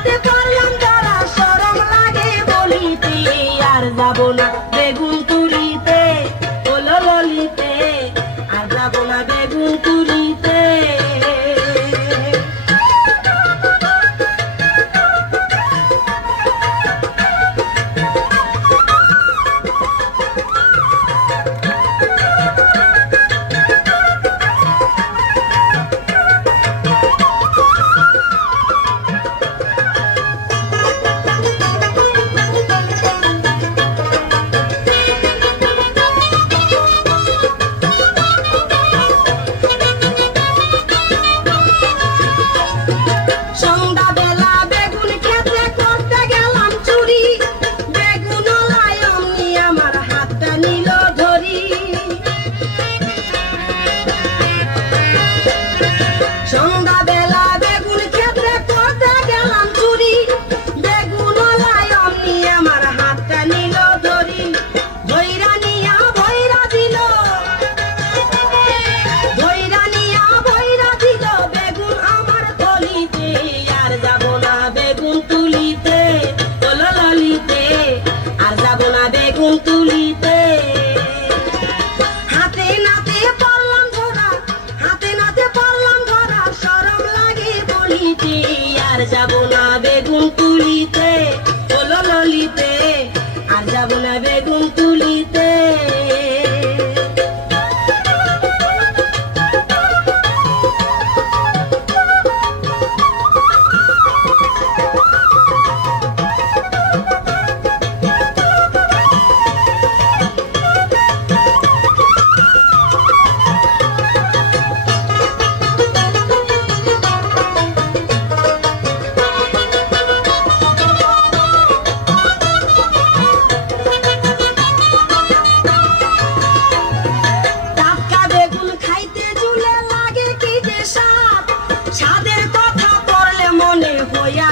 নাতে পারলাম ধরা শরম লাগে বলিতে আর যাব না বেগুন তুলিতে ওলো ললিতে আর যাব না বেগুন তুলিতে সন্ধ্যাবেলা বেগুন ক্ষেত্রে করতে গেলাম চুরি বেগুনওয়ালায় অমনি আমার হাতটা নিল ধরি ধইরা নিয়া ভইরা দিল বেগুন আমার থলিতে আর যাব না বেগুন তুলিতে ওলো ললিতে আর যাব না বেগুন তুলিতে হাতে নাতে পারলাম ধরা শরম লাগে বলিতে আর যাব না বেগুন তুলিতে ওলো ললিতে আর যাব না বেগুন তুলিতে ছাদের কথা পড়লে মনে হইয়া